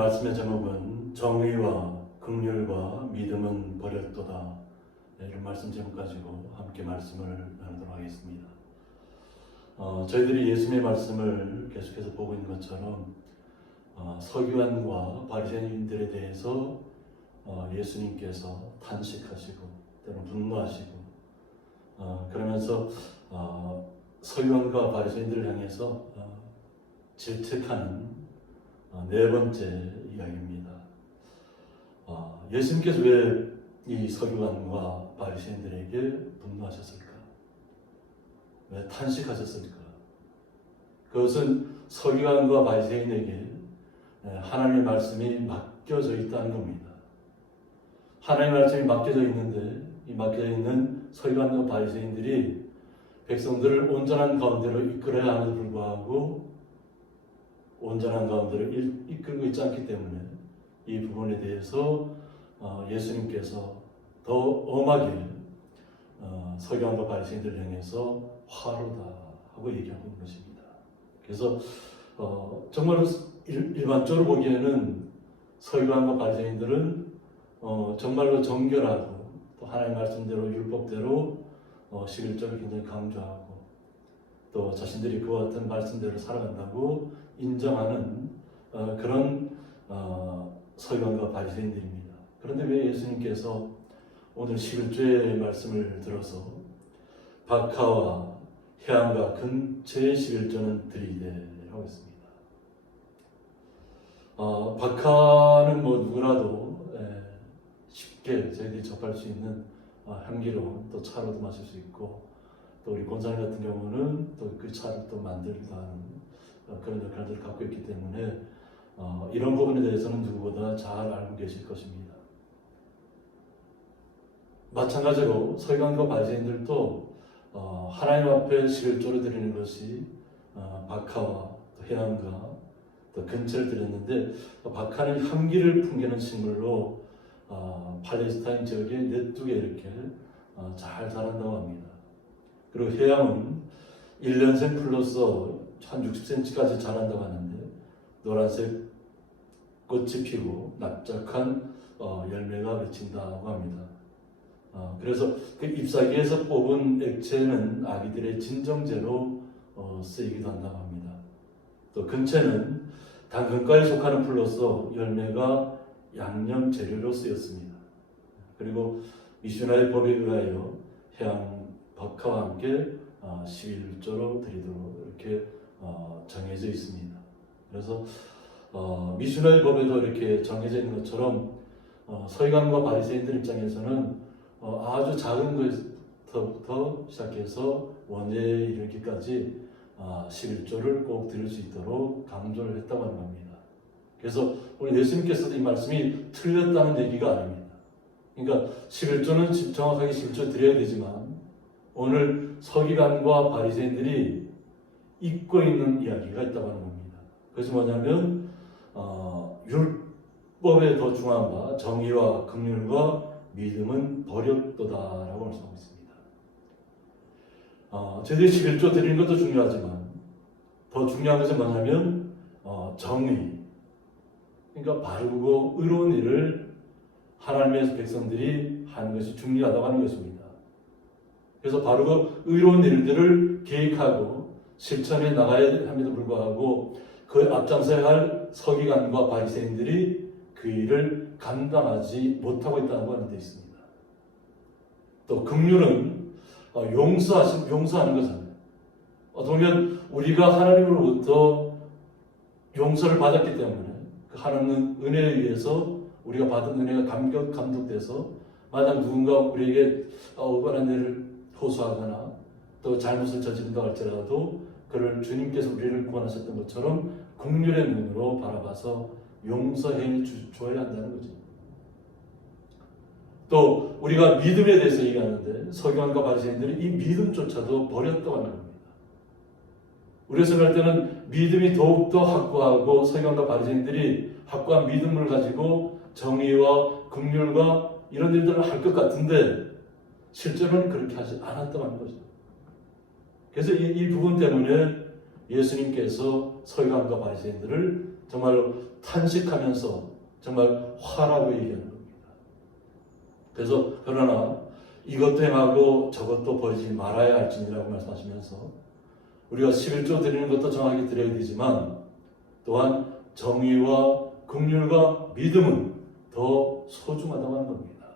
말씀의 제목은 정의와 긍휼과 믿음은 버렸도다. 이런 말씀 제목 가지고 함께 말씀을 나누도록 하겠습니다. 저희들이 예수님의 말씀을 계속해서 보고 있는 것처럼 서기관과 바리새인들에 대해서 예수님께서 탄식하시고 때로는 분노하시고 그러면서 서기관과 바리새인들을 향해서 질책하는 네 번째 이야기입니다. 예수님께서 왜 이 서기관과 바리새인들에게 분노하셨을까? 왜 탄식하셨을까? 그것은 서기관과 바리새인에게 하나님의 말씀이 맡겨져 있다는 겁니다. 하나님의 말씀이 맡겨져 있는데 이 맡겨져 있는 서기관과 바리새인들이 백성들을 온전한 가운데로 이끌어야 하는데도 불구하고 온전한 가운데로 이끌고 있지 않기 때문에 이 부분에 대해서 예수님께서 더 엄하게 서기관과 바리새인들을 향해서 화로다 하고 얘기하고 있는 것입니다. 그래서 정말로 일반적으로 보기에는 서기관과 바리새인들은 정말로 정결하고 또 하나님의 말씀대로 율법대로 11절을 굉장히 강조하고 또 자신들이 그와 같은 말씀대로 살아간다고 인정하는 그런 서기관과 바리새인들입니다. 그런데 왜 예수님께서 오늘 11조의 말씀을 들어서 박하와 해안과 근처의 11조는 드리되 하고 있습니다. 박하는 누구라도 쉽게 저희들이 접할 수 있는 향기로운 또 차로도 마실 수 있고 또 우리 권사님 같은 경우는 또 그 차를 또 만들기도 하는 그런 역할들을 갖고 있기 때문에 이런 부분에 대해서는 누구보다 잘 알고 계실 것입니다. 마찬가지로 서기관과 바리새인들도 하나님 앞에 11조를 드리는 것이 박하와 또 해안과 또 근처를 드렸는데 박하는 향기를 풍기는 식물로 팔레스타인 지역에 네뚜게 이렇게 잘 자란다고 합니다. 그리고 해양은 1년생 풀로서 한 60cm까지 자란다고 하는데 노란색 꽃이 피고 납작한 열매가 맺힌다고 합니다. 그래서 그 잎사귀에서 뽑은 액체는 아기들의 진정제로 쓰이기도 한다고 합니다. 또 근체는 당근과에 속하는 풀로서 열매가 양념 재료로 쓰였습니다. 그리고 미슈나의 법에 의하여 해양 박하와 함께 11조로 드리도록 이렇게 정해져 있습니다. 그래서 미슈나의 법에도 이렇게 정해져 있는 것처럼 서기관과 바리새인들 입장에서는 아주 작은 것부터 시작해서 원죄에 이르기까지 11조를 꼭 드릴 수 있도록 강조를 했다고 하는 겁니다. 그래서 우리 예수님께서도 이 말씀이 틀렸다는 얘기가 아닙니다. 그러니까 11조는 정확하게 11조 드려야 되지만 오늘 서기관과 바리새인들이 잊고 있는 이야기가 있다고 하는 겁니다. 그것이 뭐냐면 율법에 더 중요한 바 정의와 긍휼과 믿음은 버렸도다라고 말씀하고 있습니다. 저희들이 11조 드리는 것도 중요하지만 더 중요한 것은 뭐냐면 정의, 그러니까 바르고 의로운 일을 하나님의 백성들이 하는 것이 중요하다고 하는 것입니다. 그래서 바르고 의로운 일들을 계획하고 실천해 나가야 함에도 불구하고 그 앞장서야 할 서기관과 바리새인들이 그 일을 감당하지 못하고 있다는 거 하는 데 있습니다. 또 긍휼은 용서하는 것입니다. 어떻게 보면 우리가 하나님으로부터 용서를 받았기 때문에 그 하나님 은혜에 의해서 우리가 받은 은혜가 감독돼서 만약 누군가 우리에게 억울한 일을 호소하거나 또 잘못을 저지른다 할지라도 그를 주님께서 우리를 구원하셨던 것처럼 긍휼의 눈으로 바라봐서 용서해 줘야 한다는 거죠. 또 우리가 믿음에 대해서 얘기하는데 서기관과 바리새인들이 이 믿음조차도 버렸다고 하는 겁니다. 우리가 생각할 때는 믿음이 더욱더 확고하고 서기관과 바리새인들이 확고한 믿음을 가지고 정의와 긍휼과 이런 일들을 할 것 같은데 실제로는 그렇게 하지 않았다고 하는 거죠. 그래서 이 부분 때문에 예수님께서 서기관과 바리새인들을 정말로 탄식하면서 정말 화라고 얘기하는 겁니다. 그래서 그러나 이것도 행하고 저것도 버리지 말아야 할지니라고 말씀하시면서 우리가 11조 드리는 것도 정확히 드려야 되지만 또한 정의와 긍휼과 믿음은 더 소중하다고 하는 겁니다.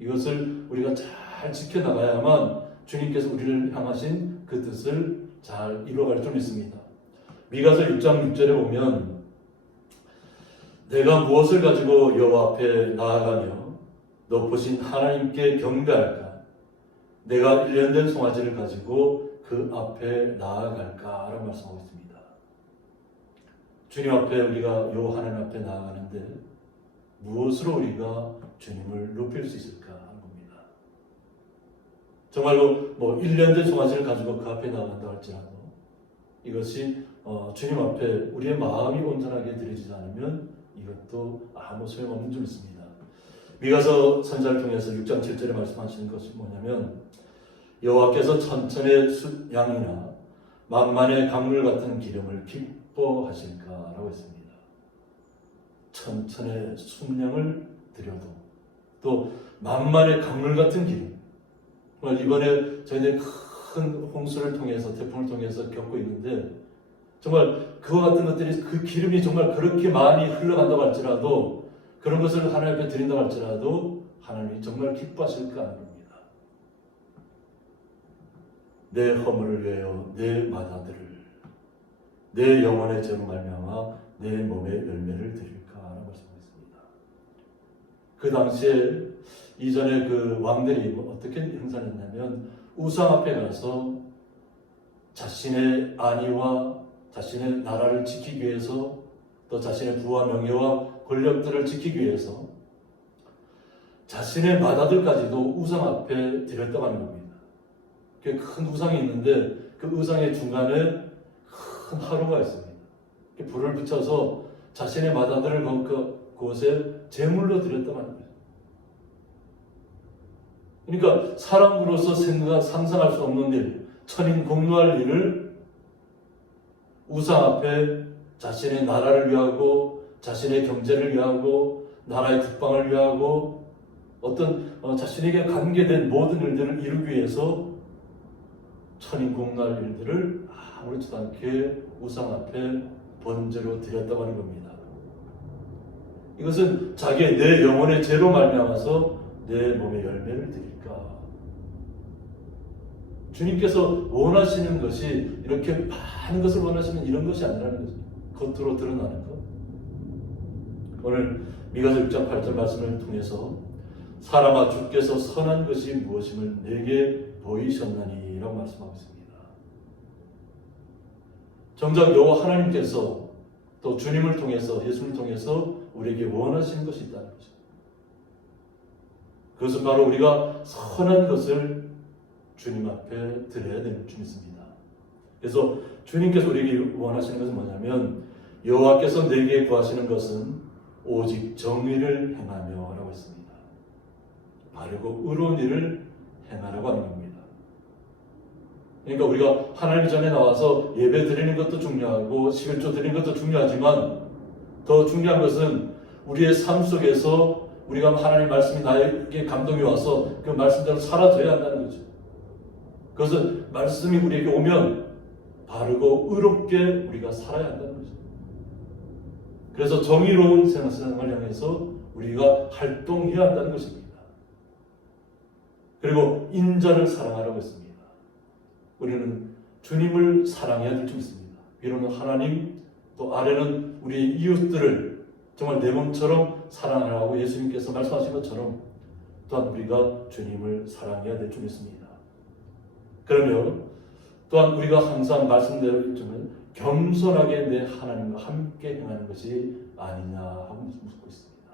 이것을 우리가 잘 지켜나가야만 주님께서 우리를 향하신 그 뜻을 잘 이루어갈 줄 믿습니다. 미가서 6장 6절에 보면 내가 무엇을 가지고 여호와 앞에 나아가며 높으신 하나님께 경배할까? 내가 1년 된 송아지를 가지고 그 앞에 나아갈까? 라고 말씀하고 있습니다. 주님 앞에 우리가 요 하나님 앞에 나아가는데 무엇으로 우리가 주님을 높일 수 있을까 하는 겁니다. 정말로 1년 된 송아지를 가지고 그 앞에 나아간다 할지라도 이것이 주님 앞에 우리의 마음이 온전하게 드려지지 않으면 이것도 아무 소용없는 줄 믿습니다. 미가서 선지자를 통해서 6장 7절에 말씀하시는 것이 뭐냐면 여호와께서 천천의 양이나 만만의 강물 같은 기름을 기뻐하실까라고 했습니다. 천천의 순양을 드려도 또 만만의 강물 같은 기름. 이번에 저희들 큰 홍수를 통해서 태풍을 통해서 겪고 있는데 정말 그와 같은 것들이 그 기름이 정말 그렇게 많이 흘러간다고 할지라도 그런 것을 하나님 앞에 드린다고 할지라도 하나님이 정말 기뻐하실까 하는 겁니다. 내 허물을 위하여 내 마다들을 내 영혼의 죄로 말미암아 내 몸의 열매를 드릴까라고 말씀하셨습니다. 그 당시에 이전에 그 왕들이 어떻게 행사했냐면 우상 앞에 가서 자신의 안위와 자신의 나라를 지키기 위해서 또 자신의 부와 명예와 권력들을 지키기 위해서 자신의 마다들까지도 우상 앞에 드렸다고 하는 겁니다. 큰 우상이 있는데 그 우상의 중간에 큰 화로가 있습니다. 불을 붙여서 자신의 마다들을 그곳에 제물로 드렸다고 하는 거예요. 그러니까 사람으로서 상상할 수 없는 일, 천인공노할 일을 우상 앞에 자신의 나라를 위하고 자신의 경제를 위하고 나라의 국방을 위하고 어떤 자신에게 관계된 모든 일들을 이루기 위해서 천인공노할 일들을 아무렇지도 않게 우상 앞에 번제로 드렸다고 하는 겁니다. 이것은 자기의 내 영혼의 죄로 말미암아서 내 몸의 열매를 드릴까? 주님께서 원하시는 것이 이렇게 많은 것을 원하시는 이런 것이 아니라는 거죠. 겉으로 드러나는 것. 오늘 미가서 6장 8절 말씀을 통해서 사람아 주께서 선한 것이 무엇임을 내게 보이셨나니 라고 말씀하고 있습니다. 정작 여호와 하나님께서 또 주님을 통해서 예수를 통해서 우리에게 원하시는 것이 있다는 거죠. 그것은 바로 우리가 선한 것을 주님 앞에 드려야 되는 줄 믿습니다. 그래서 주님께서 우리에게 원하시는 것은 뭐냐면 여호와께서 내게 구하시는 것은 오직 정의를 행하며 라고 했습니다. 바르고 의로운 일을 행하라고 하는 겁니다. 그러니까 우리가 하나님 전에 나와서 예배 드리는 것도 중요하고 11조 드리는 것도 중요하지만 더 중요한 것은 우리의 삶 속에서 우리가 하나님 말씀이 나에게 감동이 와서 그 말씀대로 살아줘야 한다는 거죠. 그것은 말씀이 우리에게 오면 바르고 의롭게 우리가 살아야 한다는 거죠. 그래서 정의로운 세상을 향해서 우리가 활동해야 한다는 것입니다. 그리고 인자를 사랑하라고 했습니다. 우리는 주님을 사랑해야 될 줄 믿습니다. 위로는 하나님, 또 아래는 우리의 이웃들을 정말 내 몸처럼 사랑하라고 예수님께서 말씀하신 것처럼 또한 우리가 주님을 사랑해야 될 줄 믿습니다. 그러면 또한 우리가 항상 말씀대로 겸손하게 내 하나님과 함께 행하는 것이 아니냐 하고 묻고 있습니다.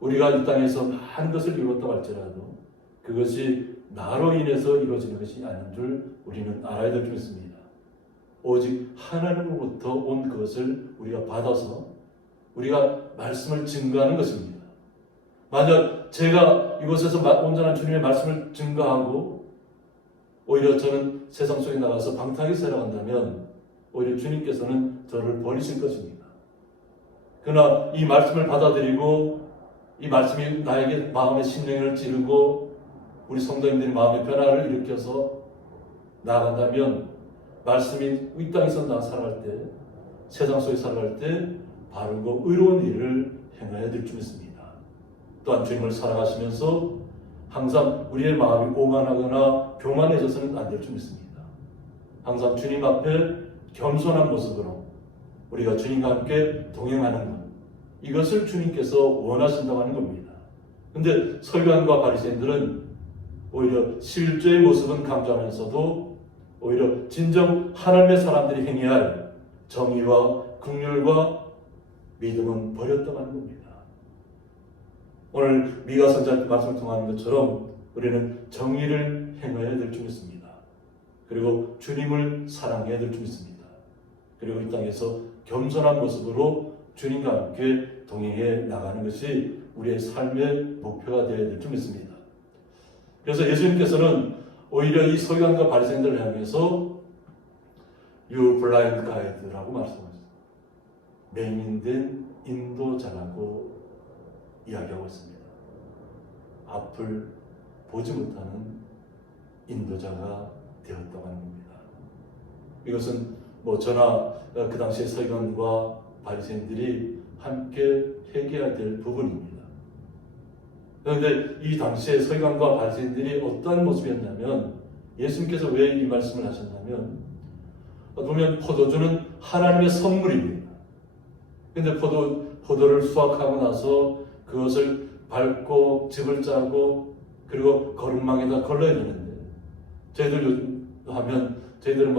우리가 이 땅에서 많은 것을 이뤘다고 할지라도 그것이 나로 인해서 이루어지는 것이 아닌 줄 우리는 알아야 될 줄 믿습니다. 오직 하나님으로부터 온 그것을 우리가 받아서 우리가 말씀을 증거하는 것입니다. 만약 제가 이곳에서 온전한 주님의 말씀을 증거하고 오히려 저는 세상 속에 나가서 방탕하게 살아간다면 오히려 주님께서는 저를 버리실 것입니다. 그러나 이 말씀을 받아들이고 이 말씀이 나에게 마음의 심령을 찌르고 우리 성도님들이 마음의 변화를 일으켜서 나아간다면 말씀이 이 땅에서 나 살아갈 때, 세상 속에 살아갈 때 바르고 의로운 일을 행해야 될 줄 믿습니다. 또한 주님을 살아가시면서 항상 우리의 마음이 오만하거나 교만해져서는 안 될 줄 믿습니다. 항상 주님 앞에 겸손한 모습으로 우리가 주님과 함께 동행하는 것, 이것을 주님께서 원하신다고 하는 겁니다. 근데 서기관과 바리새인들은 오히려 실제의 모습은 강조하면서도 오히려 진정 하나님의 사람들이 행해야 할 정의와 긍휼과 믿음은 버렸다고 하는 겁니다. 오늘 미가 선지자 말씀을 통하는 것처럼 우리는 정의를 행해야 될 줄 믿습니다. 그리고 주님을 사랑해야 될 줄 믿습니다. 그리고 이 땅에서 겸손한 모습으로 주님과 함께 동행해 나가는 것이 우리의 삶의 목표가 되어야 될 줄 믿습니다. 그래서 예수님께서는 오히려 이 서기관과 바리새인들을 향해서 You blind guide라고 말씀하셨어요. 맹인된 인도자라고 이야기하고 있습니다. 앞을 보지 못하는 인도자가 되었다고 하는 겁니다. 이것은 저나 그 당시의 서기관과 바리새인들이 함께 회개해야 될 부분입니다. 그런데 이 당시의 서기관과 바리새인들이 어떠한 모습이었냐면 예수님께서 왜 이 말씀을 하셨냐면 보면 포도주는 하나님의 선물입니다. 그런데 포도를 수확하고 나서 그것을 밟고 즙을 짜고 그리고 거름망에다 걸러야 되는데 저희들은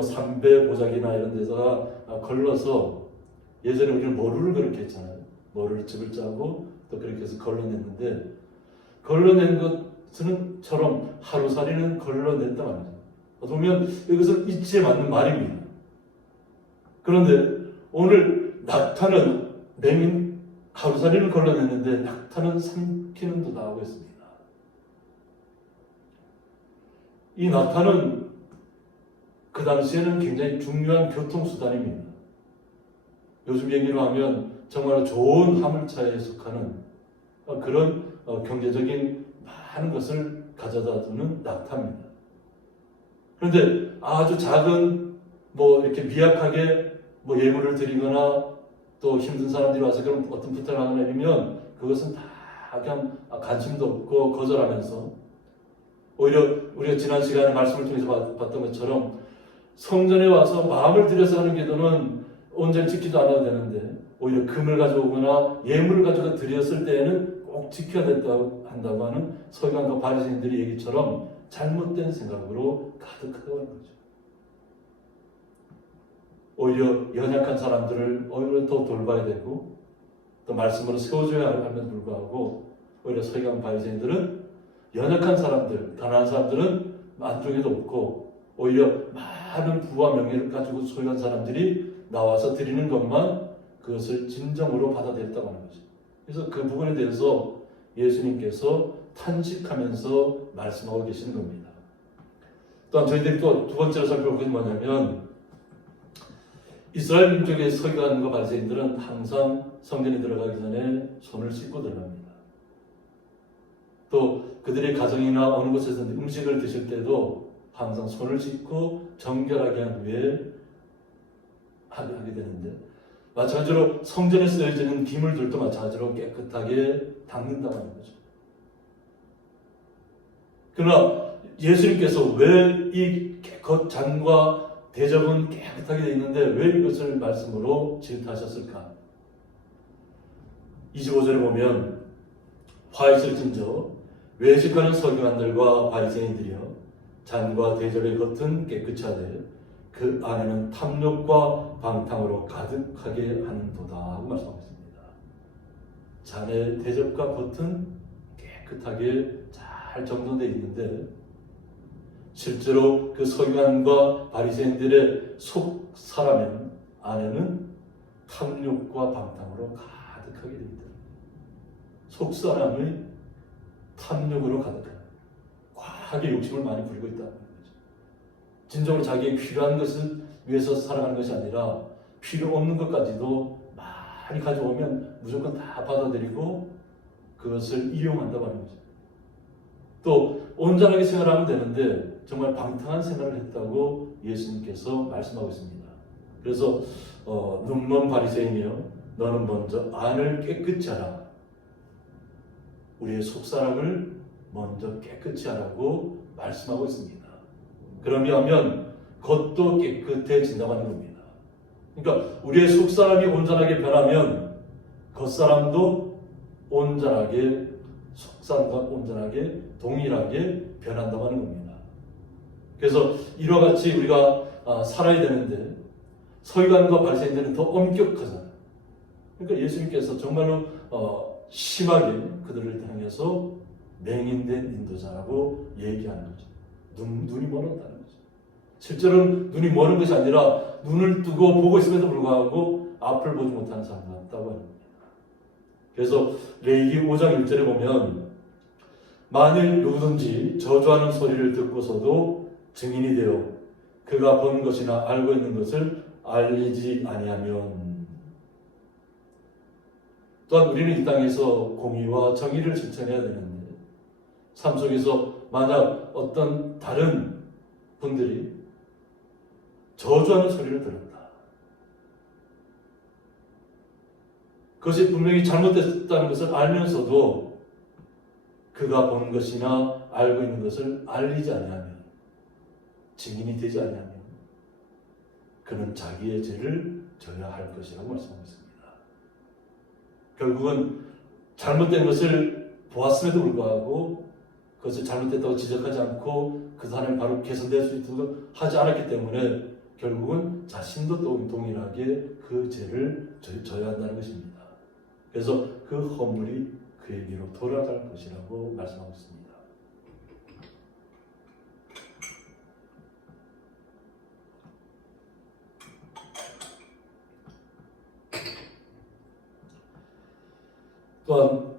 삼배 보자기나 이런 데다가 걸러서 예전에 우리는 머루를 그렇게 했잖아요. 머루를 즙을 짜고 또 그렇게 해서 걸러냈는데 걸러낸 것처럼 하루살이는 걸러냈다 말이죠. 보면 이것은 이치에 맞는 말입니다. 그런데 오늘 낙타는 맹인 하루살이를 걸러냈는데 낙타는 삼키는 도 나오고 있습니다. 이 낙타는 그 당시에는 굉장히 중요한 교통수단입니다. 요즘 얘기로 하면 정말 좋은 화물차에 속하는 그런 경제적인 많은 것을 가져다 두는 낙타입니다. 그런데 아주 작은 이렇게 미약하게 예물을 드리거나 또 힘든 사람들이 와서 그런 어떤 부탁을 하거나 이러면 그것은 다 그냥 관심도 없고 거절하면서 오히려 우리가 지난 시간에 말씀을 통해서 봤던 것처럼 성전에 와서 마음을 들여서 하는 기도는 온전히 지키지 않아도 되는데 오히려 금을 가져오거나 예물을 가져다 드렸을 때에는 꼭 지켜야 한다고 하는 서기관과 바리새인들의 얘기처럼 잘못된 생각으로 가득하다고 하는 거죠. 오히려 연약한 사람들을 오히려 더 돌봐야 되고 또 말씀으로 세워줘야 함에도 불구하고 오히려 서기관 바리새인들은 연약한 사람들, 가난한 사람들은 안쪽에도 없고 오히려 많은 부와 명예를 가지고 소유한 사람들이 나와서 드리는 것만 그것을 진정으로 받아들였다고 하는 거죠. 그래서 그 부분에 대해서 예수님께서 탄식하면서 말씀하고 계시는 겁니다. 또한 저희들이 또 두 번째로 살펴볼 것이 뭐냐면 이스라엘 민족의 서기관과 바리새인들은 항상 성전에 들어가기 전에 손을 씻고 들어갑니다. 또 그들의 가정이나 어느 곳에서 음식을 드실 때도 항상 손을 씻고 정결하게 한 후에 하게 되는데 마찬가지로 성전에 쓰여지는 기물들도 마찬가지로 깨끗하게 닦는다고 하는 거죠. 그러나 예수님께서 왜 이 겉잔과 대접은 깨끗하게 되어 있는데 왜 이것을 말씀으로 질타하셨을까? 25절에 보면 화 있을진저 외식하는 서기관들과 바리새인들이여 잔과 대접의 겉은 깨끗이 하되 그 안에는 탐욕과 방탕으로 가득하게 하는도다 하고 말씀하고 있습니다. 잔의 대접과 겉은 깨끗하게 잘 정돈되어 있는데 실제로 그 서기관과 바리새인들의 속 사람은 안에는 탐욕과 방탕으로 가득하게 됩니다. 속 사람의 탐욕으로 가득한 과하게 욕심을 많이 부리고 있다는 거죠. 진정으로 자기에게 필요한 것을 위해서 살아가는 것이 아니라 필요 없는 것까지도 많이 가져오면 무조건 다 받아들이고 그것을 이용한다고 하는 거죠. 또 온전하게 생활하면 되는데 정말 방탕한 생활을 했다고 예수님께서 말씀하고 있습니다. 그래서 눈먼 바리새인이여 너는 먼저 안을 깨끗이 하라. 우리의 속사람을 먼저 깨끗이 하라고 말씀하고 있습니다. 그러면 겉도 깨끗해진다고 하는 겁니다. 그러니까 우리의 속사람이 온전하게 변하면 겉사람도 온전하게 속사람과 온전하게 동일하게 변한다고 하는 겁니다. 그래서 이와 같이 우리가 살아야 되는데 서기관과 바리새인들은 더 엄격하잖아요. 그러니까 예수님께서 정말로 심하게 그들을 향해서 맹인된 인도자라고 얘기하는 거죠. 눈이 멀었다는 거죠. 실제로는 눈이 멀은 것이 아니라 눈을 뜨고 보고 있음에도 불구하고 앞을 보지 못하는 사람 같다고 합니다. 그래서 레위기 5장 1절에 보면 만일 누구든지 저주하는 소리를 듣고서도 증인이 되어 그가 본 것이나 알고 있는 것을 알리지 아니하면 또한 우리는 이 땅에서 공의와 정의를 실천해야 되는데 삶 속에서 만약 어떤 다른 분들이 저주하는 소리를 들었다. 그것이 분명히 잘못됐다는 것을 알면서도 그가 본 것이나 알고 있는 것을 알리지 아니하면 증인이 되지 아니하면 그는 자기의 죄를 져야 할 것이라고 말씀하고 있습니다. 결국은 잘못된 것을 보았음에도 불구하고 그것을 잘못됐다고 지적하지 않고 그 사람이 바로 개선될 수 있도록 하지 않았기 때문에 결국은 자신도 동일하게 그 죄를 져야 한다는 것입니다. 그래서 그 허물이 그에게로 돌아갈 것이라고 말씀하고 있습니다. 또한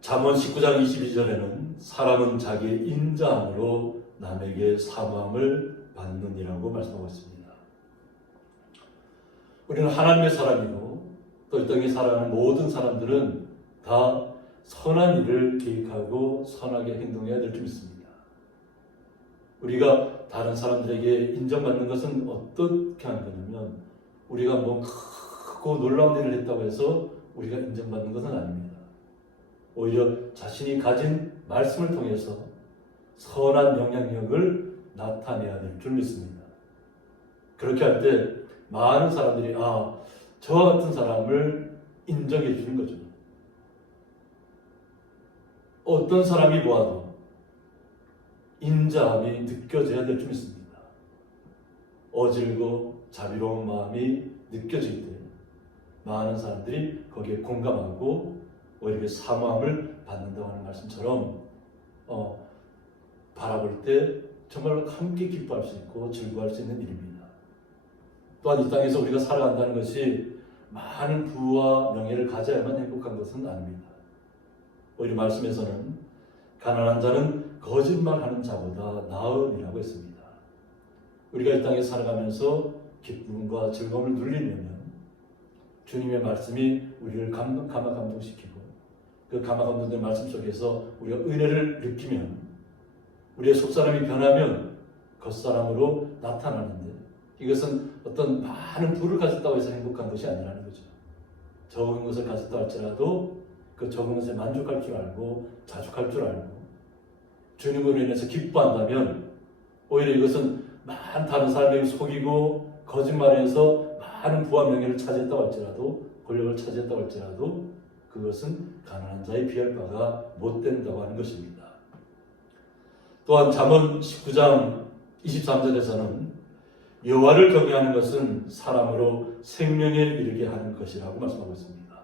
잠언 19장 22절에는 사람은 자기의 인자함으로 남에게 사모함을 받느니라고 말씀하고 있습니다. 우리는 하나님의 사람이고 또 이 땅에 살아가는 모든 사람들은 다 선한 일을 계획하고 선하게 행동해야 될 줄 믿습니다. 우리가 다른 사람들에게 인정받는 것은 어떻게 하는 거냐면 우리가 뭐 크고 놀라운 일을 했다고 해서 우리가 인정받는 것은 아닙니다. 오히려 자신이 가진 말씀을 통해서 선한 영향력을 나타내야 될 줄 믿습니다. 그렇게 할 때 많은 사람들이 저와 같은 사람을 인정해 주는 거죠. 어떤 사람이 보아도 인자함이 느껴져야 될 줄 믿습니다. 어질고 자비로운 마음이 느껴질 때 많은 사람들이 거기에 공감하고 오히려 사모함을 받는다고 하는 말씀처럼 바라볼 때 정말 함께 기뻐할 수 있고 즐거워할 수 있는 일입니다. 또한 이 땅에서 우리가 살아간다는 것이 많은 부와 명예를 가져야만 행복한 것은 아닙니다. 오히려 말씀에서는 가난한 자는 거짓말하는 자보다 나으니라고 했습니다. 우리가 이 땅에 살아가면서 기쁨과 즐거움을 누리려면 주님의 말씀이 우리를 감화 감동시키고 그 감화 감동된 말씀 속에서 우리가 은혜를 느끼면 우리의 속사람이 변하면 겉사람으로 나타나는데 이것은 어떤 많은 부를 가졌다고 해서 행복한 것이 아니라는 거죠. 적은 것을 가졌다 할지라도 그 적은 것에 만족할 줄 알고 자축할 줄 알고 주님으로 인해서 기뻐한다면 오히려 이것은 다른 사람에게 속이고 거짓말해서 많은 부와 명예를 차지했다고 할지라도 권력을 차지했다고 할지라도 그것은 가난한 자에 비할 바가 못 된다고 하는 것입니다. 또한 잠언 19장 23절에서는 여호와를 경외하는 것은 사람으로 생명에 이르게 하는 것이라고 말씀하고 있습니다.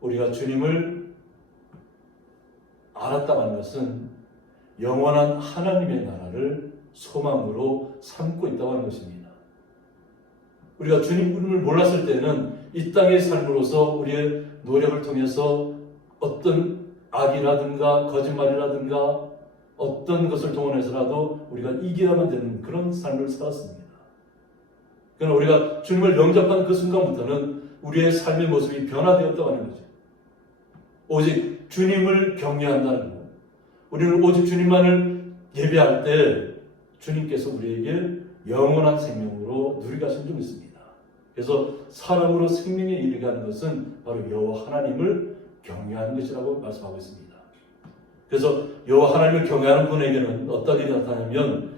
우리가 주님을 알았다고 하는 것은 영원한 하나님의 나라를 소망으로 삼고 있다고 하는 것입니다. 우리가 주님을 몰랐을 때는 이 땅의 삶으로서 우리의 노력을 통해서 어떤 악이라든가 거짓말이라든가 어떤 것을 동원해서라도 우리가 이겨야만 되는 그런 삶을 살았습니다. 그러나 우리가 주님을 영접한 그 순간부터는 우리의 삶의 모습이 변화되었다고 하는 거죠. 오직 주님을 경외한다는 것. 우리는 오직 주님만을 예배할 때 주님께서 우리에게 영원한 생명으로 누리게 하신 줄 믿습니다. 그래서 사람으로 생명에 이르게 하는 것은 바로 여호와 하나님을 경외하는 것이라고 말씀하고 있습니다. 그래서 여호와 하나님을 경외하는 분에게는 어떤 일이 나타나냐면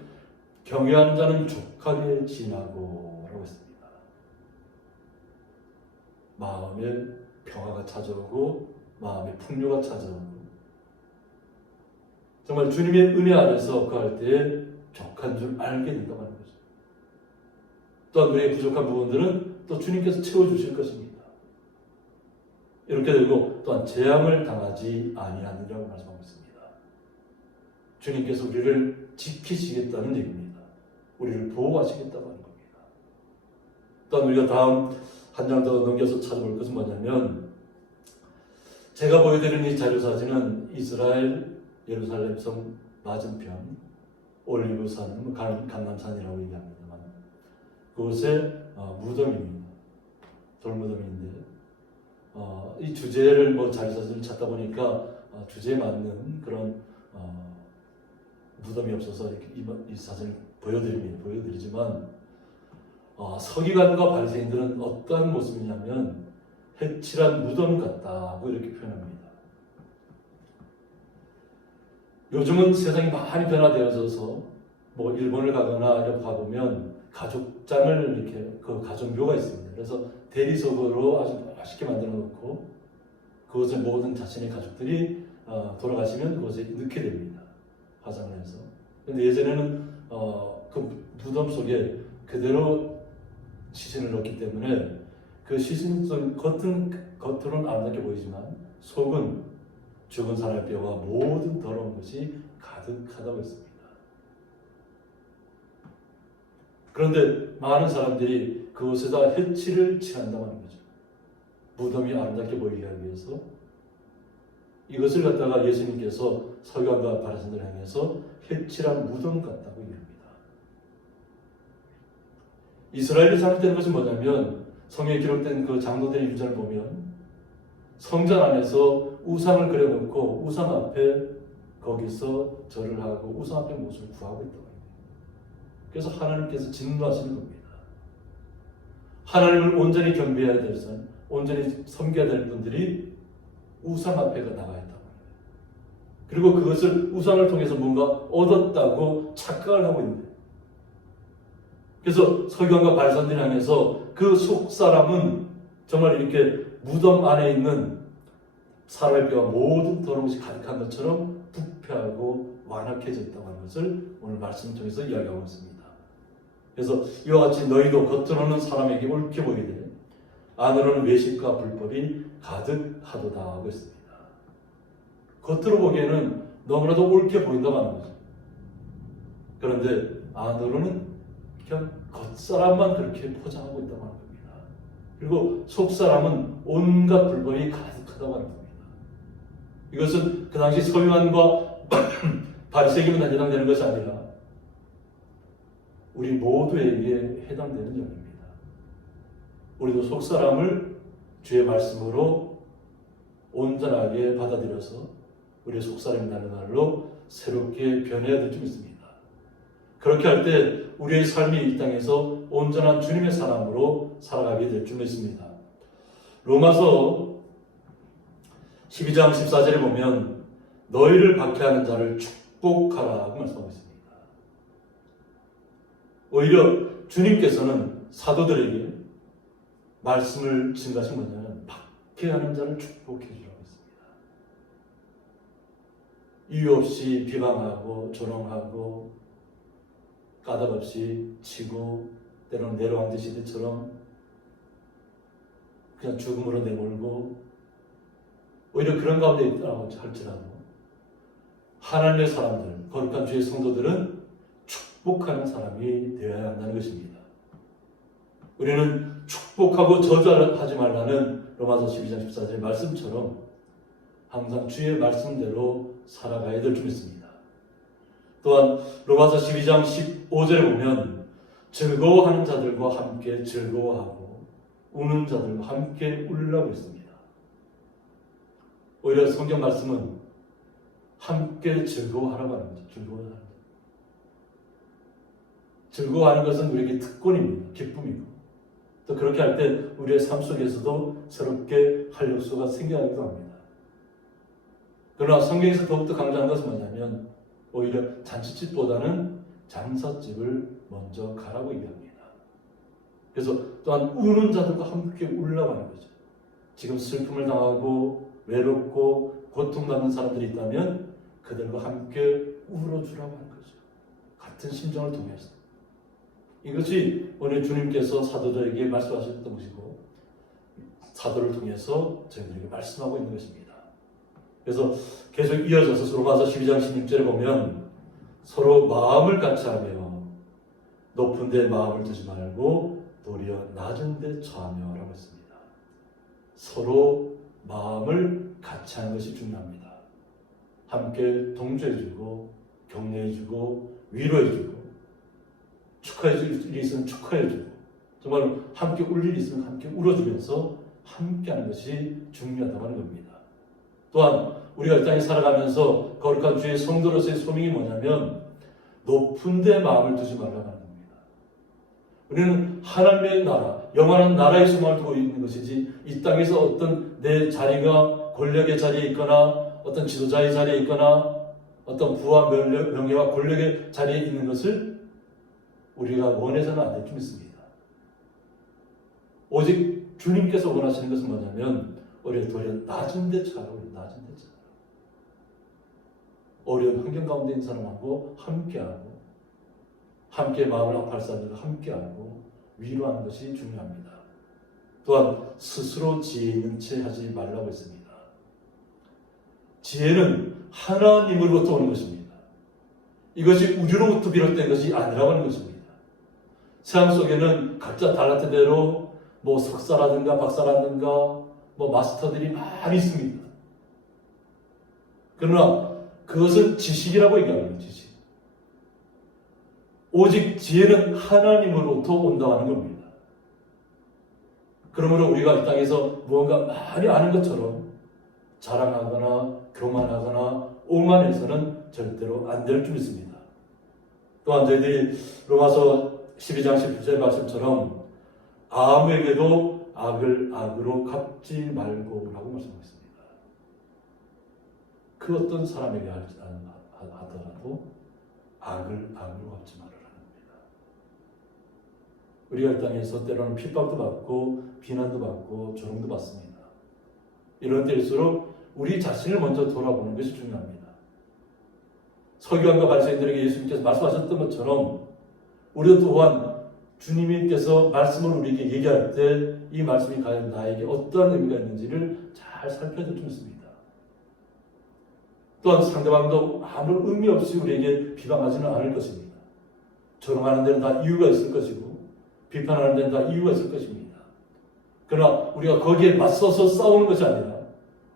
경외하는 자는 족하게 지나고 라고 했습니다. 마음에 평화가 찾아오고 마음에 풍요가 찾아오고 정말 주님의 은혜 아래서 거할 때에 족한 줄 알게 된다고 하는 거죠. 또한 우리의 부족한 부분들은 또 주님께서 채워주실 것입니다. 이렇게 되고 또한 재앙을 당하지 아니하느라고 말씀하고 있습니다. 주님께서 우리를 지키시겠다는 얘기입니다. 우리를 보호하시겠다고 하는 겁니다. 또한 우리가 다음 한 장 더 넘겨서 찾아볼 것은 뭐냐면 제가 보여드리는 이 자료사진은 이스라엘 예루살렘 성 맞은편 올리브산, 감람산이라고 얘기합니다만 그곳의 무덤입니다. 돌무덤인데 이 주제를 자료사진을 찾다 보니까 주제에 맞는 그런 무덤이 없어서 이 사진을 보여드리지만 서기관과 바리새인들은 어떠한 모습이냐면 해칠한 무덤 같다고 이렇게 표현합니다. 요즘은 세상이 많이 변화되어져서 일본을 가거나 이렇게 가보면 가족장을 이렇게 그 가족묘가 있습니다. 그래서 대리석으로 아주 맛있게 만들어 놓고 그것을 모든 자신의 가족들이 돌아가시면 그것에 넣게 됩니다. 화장을 해서. 근데 예전에는 그 무덤 속에 그대로 시신을 넣기 때문에 그 시신 속 겉으로는 아름답게 보이지만 속은 죽은 사람의 뼈와 모든 더러운 것이 가득하다고 했습니다. 그런데 많은 사람들이 그곳에다 해칠을 칠한다고 하는 거죠. 무덤이 아름답게 보이게 하기 위해서 이것을 갖다가 예수님께서 서기관과 바리새인들을 향해서 해칠한 무덤 같다고 얘기합니다. 이스라엘이 잘못된 것이 뭐냐면 성경에 기록된 그 장로들의 유전을 보면 성전 안에서 우상을 그려놓고 우상 앞에 거기서 절을 하고 우상 앞에 무엇을 구하고 있다고 합니다. 그래서 하나님께서 진노하시는 겁니다. 하나님을 온전히 경배해야 될 선, 온전히 섬겨야 될 분들이 우상 앞에가 나가 있다고 합니다. 그리고 그것을 우상을 통해서 뭔가 얻었다고 착각을 하고 있는 거예요. 그래서 서기관과 바리새인들을 향해서 그 속 사람은 정말 이렇게 무덤 안에 있는 사람의 뼈와 모든 더러운 것이 가득한 것처럼 부패하고 완악해져 있다고 하는 것을 오늘 말씀을 통해서 이야기하고 있습니다. 그래서 이와 같이 너희도 겉으로는 사람에게 옳게 보이되 안으로는 외식과 불법이 가득하도다 하고 있습니다. 겉으로 보기에는 너무나도 옳게 보인다고 하는 거죠. 그런데 안으로는 그냥 겉사람만 그렇게 포장하고 있다고 하는 겁니다. 그리고 속사람은 온갖 불법이 가득하다고 하는 겁니다. 이것은 그 당시 서기관과 바리새인에게만 해당되는 것이 아니라 우리 모두에게 해당되는 점입니다. 우리도 속사람을 주의 말씀으로 온전하게 받아들여서 우리의 속사람이라는 날로 새롭게 변해야 될 줄 믿습니다. 그렇게 할 때 우리의 삶이 이 땅에서 온전한 주님의 사람으로 살아가게 될 줄 믿습니다. 로마서 12장 14절에 보면 너희를 박해하는 자를 축복하라고 말씀하고 있습니다. 오히려 주님께서는 사도들에게 말씀을 증가하신 뭐냐면 박해하는 자를 축복해 주라고 했습니다. 이유 없이 비방하고 조롱하고 까닭없이 치고 때로는 내로왕제 시대처럼 그냥 죽음으로 내몰고 오히려 그런 가운데 있다고 할지라도 하나님의 사람들, 거룩한 주의 성도들은 축복하는 사람이 되어야 한다는 것입니다. 우리는 축복하고 저주하지 말라는 로마서 12장 14절의 말씀처럼 항상 주의 말씀대로 살아가야 될 줄 믿습니다. 또한 로마서 12장 15절에 보면 즐거워하는 자들과 함께 즐거워하고 우는 자들과 함께 울라고 했습니다. 오히려 성경 말씀은 함께 즐거워하라고 하는 거죠. 즐거워하는 것은 우리에게 특권입니다. 기쁨이고 또 그렇게 할 때 우리의 삶 속에서도 새롭게 활력소가 생겨나기도 합니다. 그러나 성경에서 더욱더 강조하는 것은 뭐냐면 오히려 잔치집보다는 장사집을 먼저 가라고 얘기합니다. 그래서 또한 우는 자들과 함께 울라고 하는 거죠. 지금 슬픔을 당하고 외롭고 고통받는 사람들이 있다면 그들과 함께 울어주라고 하는 거죠. 같은 심정을 통해서. 이것이 오늘 주님께서 사도들에게 말씀하셨던 것이고 사도를 통해서 저희들에게 말씀하고 있는 것입니다. 그래서 계속 이어져서 로마서 12장 16절에 보면 서로 마음을 같이하며 높은 데 마음을 두지 말고 도리어 낮은 데 처하며 라고 했습니다. 서로 마음을 같이하는 것이 중요합니다. 함께 동조해주고 격려해주고 위로해주고 축하해줄 일이 있으면 축하해주고 정말 함께 울 일이 있으면 함께 울어주면서 함께하는 것이 중요하다고 하는 겁니다. 또한 우리가 이 땅에 살아가면서 거룩한 주의 성도로서의 소명이 뭐냐면 높은 데 마음을 두지 말라고 하는 겁니다. 우리는 하나님의 나라, 영원한 나라의 소망을 두고 있는 것이지 이 땅에서 어떤 내 자리가 권력의 자리에 있거나 어떤 지도자의 자리에 있거나 어떤 부와 명예와 권력의 자리에 있는 것을 우리가 원해서는 안 될 줄 믿습니다. 오직 주님께서 원하시는 것은 뭐냐면 우리가 도리어 낮은 데 차라고 낮은 데 차라. 어려운 환경 가운데 있는 사람하고 함께하고 함께 마음을 아파할 사람들과 함께하고 위로하는 것이 중요합니다. 또한 스스로 지혜 있는 채 하지 말라고 했습니다. 지혜는 하나님으로부터 오는 것입니다. 이것이 우리로부터 비롯된 것이 아니라고 하는 것입니다. 세상 속에는 각자 달란트 대로 뭐 석사라든가 박사라든가 뭐 마스터들이 많이 있습니다. 그러나 그것은 지식이라고 얘기합니다. 지식. 오직 지혜는 하나님으로부터 온다고 하는 겁니다. 그러므로 우리가 이 땅에서 무언가 많이 아는 것처럼 자랑하거나 교만하거나 오만해서는 절대로 안 될 줄 믿습니다. 또한 저희들이 로마서 12장 10절 말씀처럼 아무에게도 악을 악으로 갚지 말고 라고 말씀하셨습니다. 그 어떤 사람에게 하더라도 악을 악으로 갚지 말으라는 겁니다. 우리가 이 땅에서 때로는 핍박도 받고 비난도 받고 조롱도 받습니다. 이런 때일수록 우리 자신을 먼저 돌아보는 것이 중요합니다. 서기관과 바리새인들에게 예수님께서 말씀하셨던 것처럼 우리도 또한 주님께서 말씀을 우리에게 얘기할 때 이 말씀이 과연 나에게 어떠한 의미가 있는지를 잘 살펴야 될 줄 믿습니다. 또한 상대방도 아무 의미 없이 우리에게 비방하지는 않을 것입니다. 조롱하는 데는 다 이유가 있을 것이고 비판하는 데는 다 이유가 있을 것입니다. 그러나 우리가 거기에 맞서서 싸우는 것이 아니라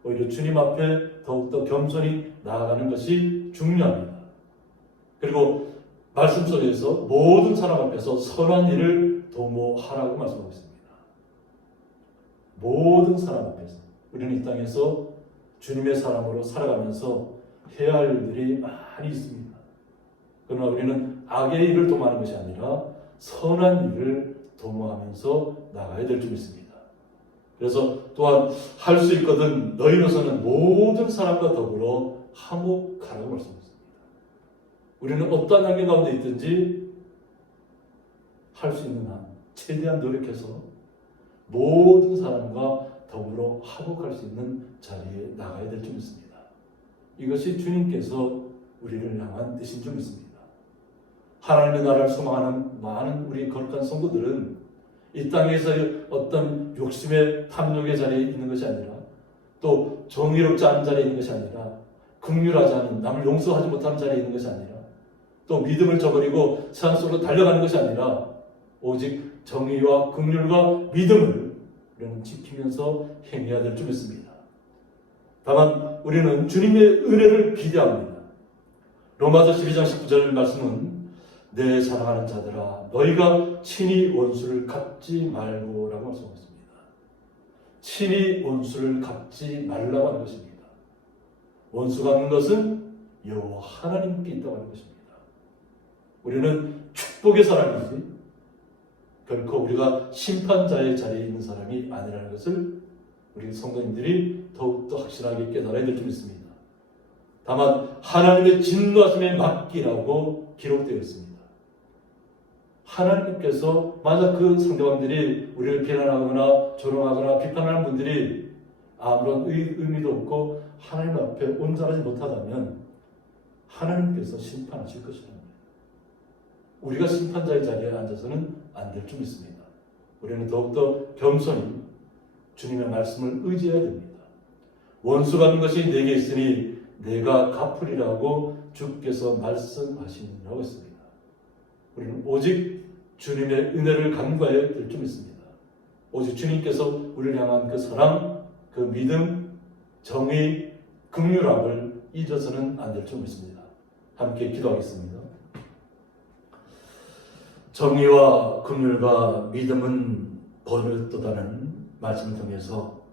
오히려 주님 앞에 더욱더 겸손히 나아가는 것이 중요합니다. 그리고 말씀 속에서 모든 사람 앞에서 선한 일을 도모하라고 말씀하고 있습니다. 모든 사람 앞에서 우리는 이 땅에서 주님의 사람으로 살아가면서 해야 할 일들이 많이 있습니다. 그러나 우리는 악의 일을 도모하는 것이 아니라 선한 일을 도모하면서 나가야 될 줄 믿습니다. 그래서 또한 할 수 있거든 너희로서는 모든 사람과 더불어 화목하라고 말씀하셨습니다. 우리는 어떠한 환경 가운데 있든지 할 수 있는 한 최대한 노력해서 모든 사람과 더불어 화목할 수 있는 자리에 나가야 될 줄 믿습니다. 이것이 주님께서 우리를 향한 뜻인 줄 믿습니다. 하나님의 나라를 소망하는 많은 우리 거룩한 성도들은 이 땅에서의 어떤 욕심의 탐욕의 자리에 있는 것이 아니라 또 정의롭지 않은 자리에 있는 것이 아니라 긍휼하지 않은 남을 용서하지 못하는 자리에 있는 것이 아니라 또 믿음을 저버리고 세상 속으로 달려가는 것이 아니라 오직 정의와 긍휼과 믿음을 우리는 지키면서 행해야 될 줄 믿습니다. 다만 우리는 주님의 은혜를 기대합니다. 로마서 12장 19절 말씀은 내 사랑하는 자들아 너희가 친히 원수를 갚지 말고 라고 말씀하셨습니다. 친히 원수를 갚지 말라고 하는 것입니다. 원수 갚는 것은 여호와 하나님께 있다고 하는 것입니다. 우리는 축복의 사람이지 결코 우리가 심판자의 자리에 있는 사람이 아니라는 것을 우리 성도님들이 더욱더 확실하게 깨달아야 될 줄 믿습니다. 다만 하나님의 진노하심에 맡기라고 기록되어 있습니다. 하나님께서 만약 그 상대방들이 우리를 비난하거나 조롱하거나 비판하는 분들이 아무런 의미도 없고 하나님 앞에 온전하지 못하다면 하나님께서 심판하실 것입니다. 우리가 심판자의 자리에 앉아서는 안 될 줄 믿습니다. 우리는 더욱더 겸손히 주님의 말씀을 의지해야 됩니다. 원수 갚는 것이 내게 있으니 내가 갚으리라고 주께서 말씀하시느라고 했습니다. 우리는 오직 주님의 은혜를 간구해야 될 줄 믿습니다. 오직 주님께서 우리를 향한 그 사랑, 그 믿음, 정의, 긍휼함을 잊어서는 안 될 줄 믿습니다. 함께 기도하겠습니다. 정의와 긍휼과 믿음은 버릇도다는 말씀을 통해서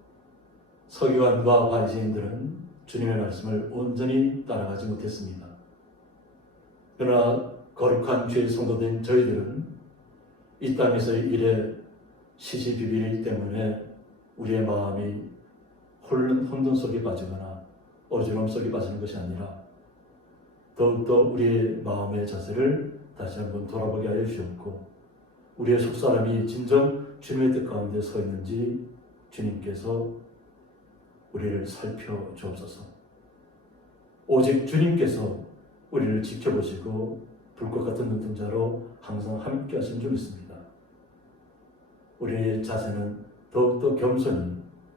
서기관과 바리새인들은 주님의 말씀을 온전히 따라가지 못했습니다. 그러나 거룩한 주의 성도된 저희들은 이 땅에서의 일에 시시비비 때문에 우리의 마음이 혼돈 속에 빠지거나 어지러움 속에 빠지는 것이 아니라 더욱더 우리의 마음의 자세를 다시 한번 돌아보게 하여 주셨고 우리의 속사람이 진정 주님의 뜻 가운데 서 있는지 주님께서 우리를 살펴주옵소서. 오직 주님께서 우리를 지켜보시고 불꽃 같은 눈동자로 항상 함께 하신 줄 믿습니다. 우리의 자세는 더욱더 겸손히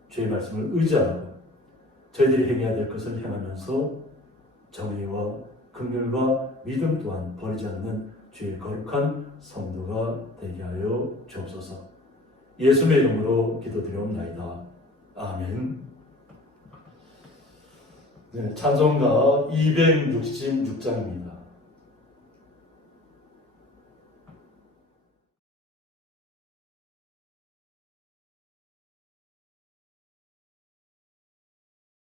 주의 말씀을 의지하고 저희들이 행해야 될 것을 행하면서 정의와 긍휼과 믿음 또한 버리지 않는 주의 거룩한 성도가 되게 하여 주옵소서. 예수의 이름으로 기도드리옵나이다. 아멘. 네, 찬송가 266장입니다.